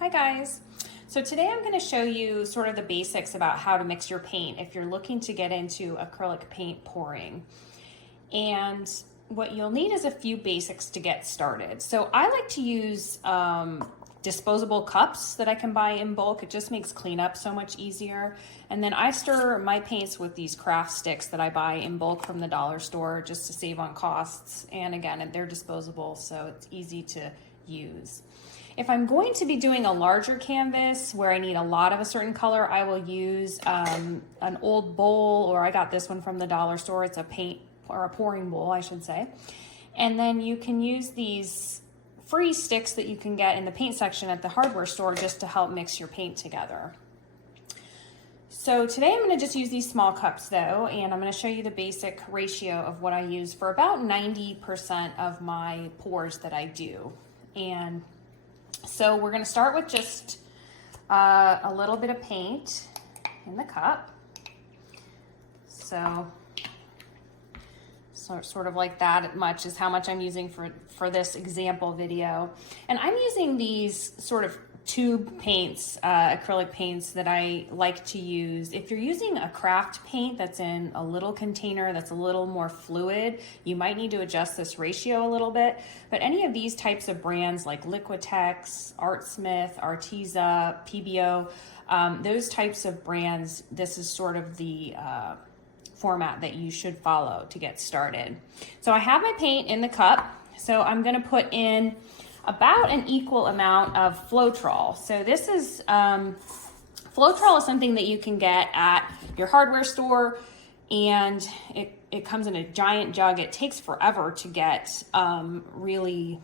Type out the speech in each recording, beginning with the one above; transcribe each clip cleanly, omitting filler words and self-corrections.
Hi guys. So today I'm going to show you sort of the basics about how to mix your paint if you're looking to get into acrylic paint pouring. And what you'll need is a few basics to get started. So I like to use disposable cups that I can buy in bulk. It just makes cleanup so much easier. And then I stir my paints with these craft sticks that I buy in bulk from the dollar store just to save on costs. And again, they're disposable, so it's easy to use. If I'm going to be doing a larger canvas where I need a lot of a certain color, I will use an old bowl, or I got this one from the dollar store. It's a paint or a pouring bowl, I should say. And then you can use these free sticks that you can get in the paint section at the hardware store just to help mix your paint together. So today I'm going to just use these small cups though, and I'm going to show you the basic ratio of what I use for about 90% of my pours that I do. And so we're going to start with just a little bit of paint in the cup. So sort of like that much is how much I'm using for this example video. And I'm using these sort of tube paints, acrylic paints that I like to use. If you're using a craft paint that's in a little container that's a little more fluid, you might need to adjust this ratio a little bit. But any of these types of brands like Liquitex, Artsmith, Arteza, PBO, those types of brands, this is sort of the format that you should follow to get started. So I have my paint in the cup. So I'm going to put in about an equal amount of Floetrol. So this is, Floetrol is something that you can get at your hardware store, and it comes in a giant jug. It takes forever to get really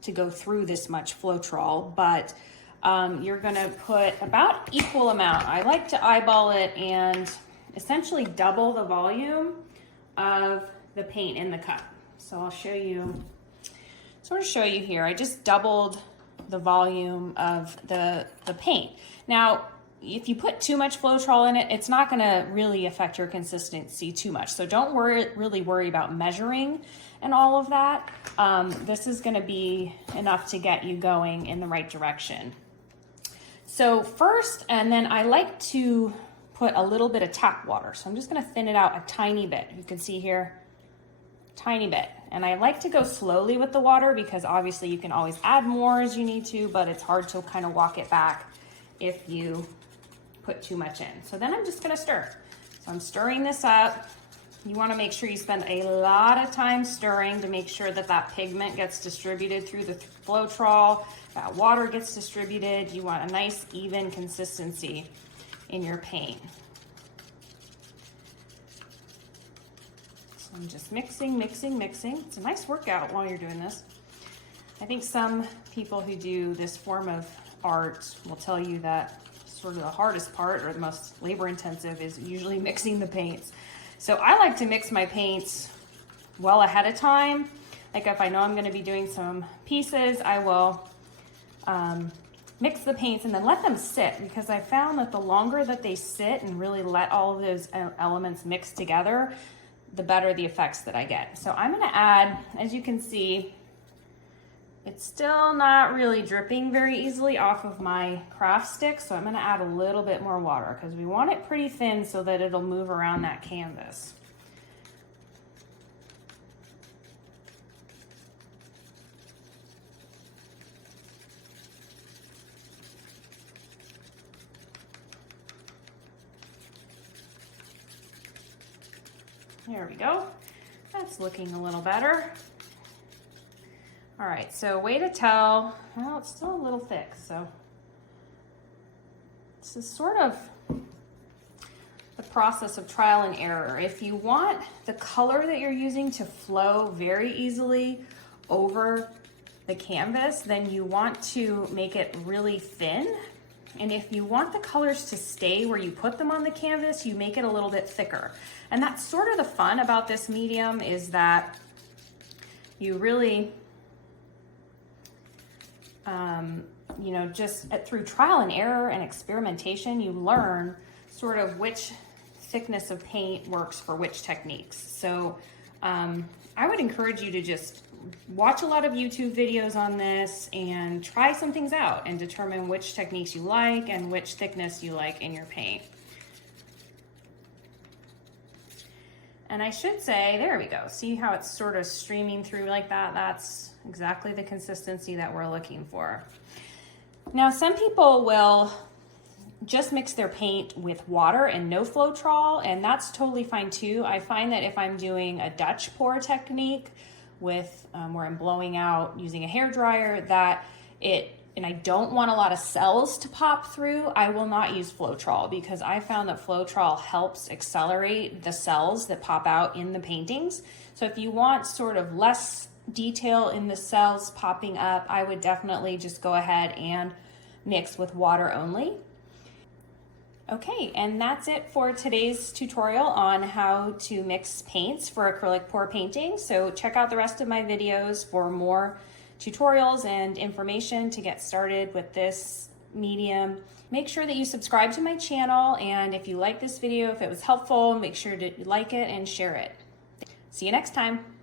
to go through this much Floetrol, but you're gonna put about equal amount. I like to eyeball it and essentially double the volume of the paint in the cup. So I'll show you here. I just doubled the volume of the paint. Now, if you put too much Floetrol in it, it's not gonna really affect your consistency too much. So don't really worry about measuring and all of that. This is gonna be enough to get you going in the right direction. So first, and then I like to put a little bit of tap water. So I'm just gonna thin it out a tiny bit. You can see here, tiny bit. And I like to go slowly with the water because obviously you can always add more as you need to, but it's hard to kind of walk it back if you put too much in. So then I'm just gonna stir. So I'm stirring this up. You wanna make sure you spend a lot of time stirring to make sure that that pigment gets distributed through the Floetrol, that water gets distributed. You want a nice even consistency in your paint. I'm just mixing. It's a nice workout while you're doing this. I think some people who do this form of art will tell you that sort of the hardest part or the most labor intensive is usually mixing the paints. So I like to mix my paints well ahead of time. Like if I know I'm going to be doing some pieces, I will mix the paints and then let them sit, because I found that the longer that they sit and really let all of those elements mix together, the better the effects that I get. So I'm gonna add, as you can see, it's still not really dripping very easily off of my craft stick, so I'm gonna add a little bit more water because we want it pretty thin so that it'll move around that canvas. There we go. That's looking a little better. All right, so way to tell, well, it's still a little thick, so this is sort of the process of trial and error. If you want the color that you're using to flow very easily over the canvas, then you want to make it really thin. And if you want the colors to stay where you put them on the canvas, you make it a little bit thicker. And that's sort of the fun about this medium, is that you really, you know, just through trial and error and experimentation, you learn sort of which thickness of paint works for which techniques. So I would encourage you to just watch a lot of YouTube videos on this and try some things out and determine which techniques you like and which thickness you like in your paint. And I should say, there we go. See how it's sort of streaming through like that? That's exactly the consistency that we're looking for. Now, some people will just mix their paint with water and no Floetrol, and that's totally fine too. I find that if I'm doing a Dutch pour technique with where I'm blowing out using a hair dryer, and I don't want a lot of cells to pop through, I will not use Floetrol, because I found that Floetrol helps accelerate the cells that pop out in the paintings. So if you want sort of less detail in the cells popping up, I would definitely just go ahead and mix with water only. Okay, and that's it for today's tutorial on how to mix paints for acrylic pour painting. So check out the rest of my videos for more tutorials and information to get started with this medium. Make sure that you subscribe to my channel, and if you like this video, if it was helpful, make sure to like it and share it. See you next time.